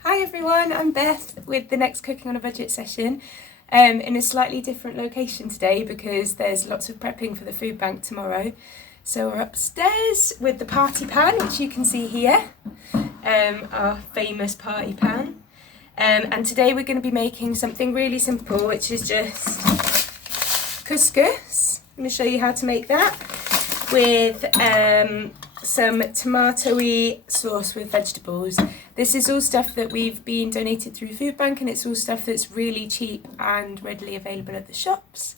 Hi everyone, I'm Beth with the next Cooking on a Budget session in a slightly different location today because there's lots of prepping for the food bank tomorrow. So we're upstairs with the party pan, which you can see here, our famous party pan. And today we're going to be making something really simple, which is just couscous. I'm going to show you how to make that with some tomatoey sauce with vegetables. This is all stuff that we've been donated through Food Bank, and it's all stuff that's really cheap and readily available at the shops.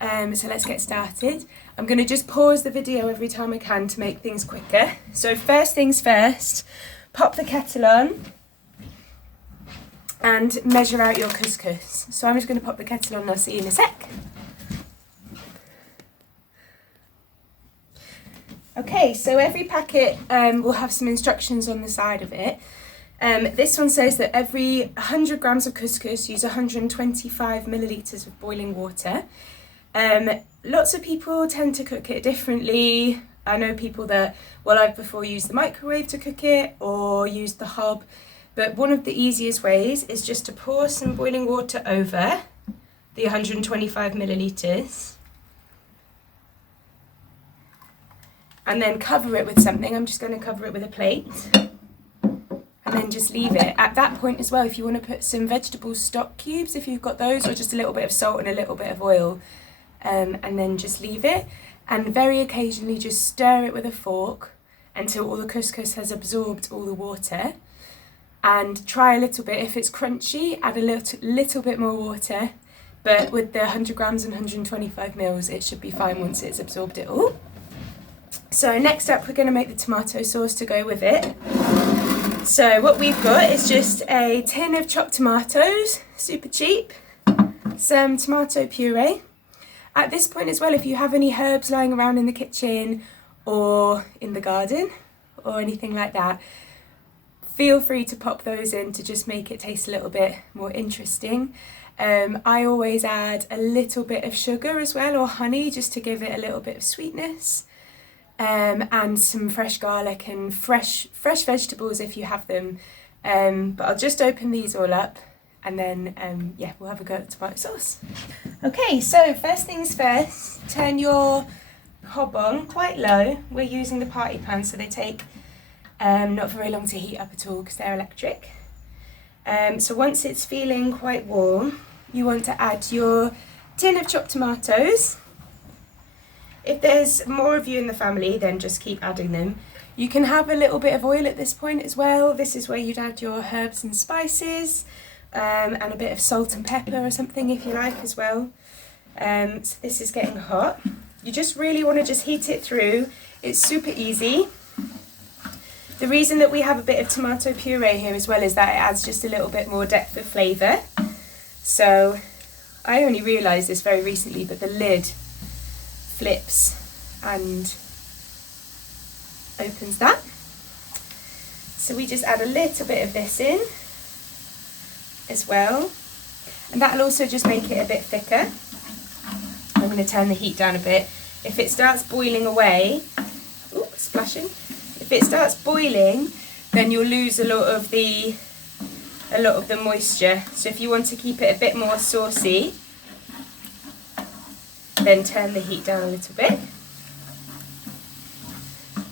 So let's get started. I'm going to just pause the video every time I can to make things quicker. So first things first, pop the kettle on and measure out your couscous. So I'm just going to pop the kettle on and I'll see you in a sec. Okay, so every packet will have some instructions on the side of it. This one says that every 100 grams of couscous use 125 millilitres of boiling water. Lots of people tend to cook it differently. I know people that, I've before used the microwave to cook it or used the hob, but one of the easiest ways is just to pour some boiling water over the 125 millilitres and then cover it with something. I'm just going to cover it with a plate and then just leave it. At that point as well, if you want to put some vegetable stock cubes, if you've got those, or just a little bit of salt and a little bit of oil, and then just leave it, and very occasionally just stir it with a fork until all the couscous has absorbed all the water, and try a little bit. If it's crunchy, add a little bit more water, but with the 100 grams and 125 mils, it should be fine once it's absorbed it all. So next up, we're going to make the tomato sauce to go with it. So what we've got is just a tin of chopped tomatoes, super cheap, some tomato puree. At this point as well, if you have any herbs lying around in the kitchen or in the garden or anything like that, feel free to pop those in to just make it taste a little bit more interesting. I always add a little bit of sugar as well, or honey, just to give it a little bit of sweetness. And some fresh garlic and fresh vegetables if you have them. But I'll just open these all up and then, we'll have a go at the tomato sauce. Okay, so first things first, turn your hob on quite low. We're using the party pan, so they take not very long to heat up at all because they're electric. So once it's feeling quite warm, you want to add your tin of chopped tomatoes. If there's more of you in the family, then just keep adding them. You can have a little bit of oil at this point as well. This is where you'd add your herbs and spices, and a bit of salt and pepper or something if you like as well. So this is getting hot. You just really want to just heat it through. It's super easy. The reason that we have a bit of tomato puree here as well is that it adds just a little bit more depth of flavour. So I only realised this very recently, but the lid flips and opens that. So we just add a little bit of this in as well, and that'll also just make it a bit thicker. I'm going to turn the heat down a bit. If it starts boiling away, splashing. If it starts boiling, then you'll lose a lot of the moisture. So if you want to keep it a bit more saucy, then turn the heat down a little bit.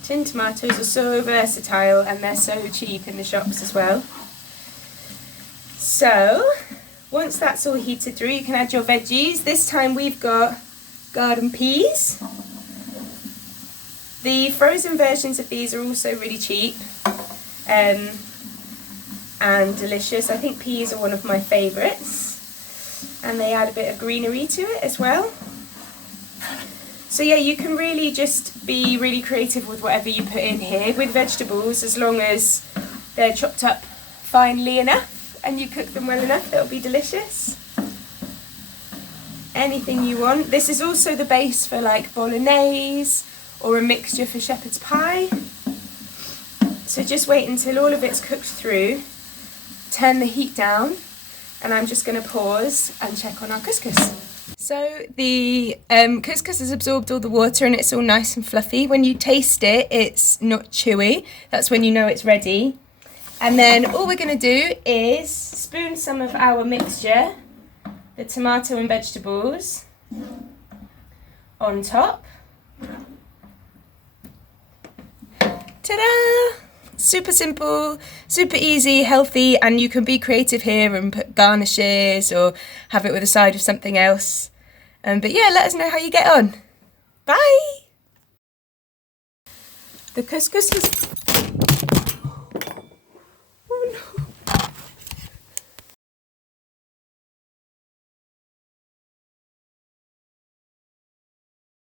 Tin tomatoes are so versatile and they're so cheap in the shops as well. So once that's all heated through, you can add your veggies. This time we've got garden peas. The frozen versions of these are also really cheap and delicious. I think peas are one of my favourites, and they add a bit of greenery to it as well. So yeah, you can really just be really creative with whatever you put in here with vegetables, as long as they're chopped up finely enough and you cook them well enough, they'll be delicious. Anything you want. This is also the base for like bolognese or a mixture for shepherd's pie. So just wait until all of it's cooked through, turn the heat down, and I'm just going to pause and check on our couscous. So the couscous has absorbed all the water and it's all nice and fluffy. When you taste it, it's not chewy. That's when you know it's ready. And then all we're going to do is spoon some of our mixture, the tomato and vegetables, on top. Ta-da! Super simple, super easy, healthy, and you can be creative here and put garnishes or have it with a side of something else. But yeah, let us know how you get on. Bye! The couscous was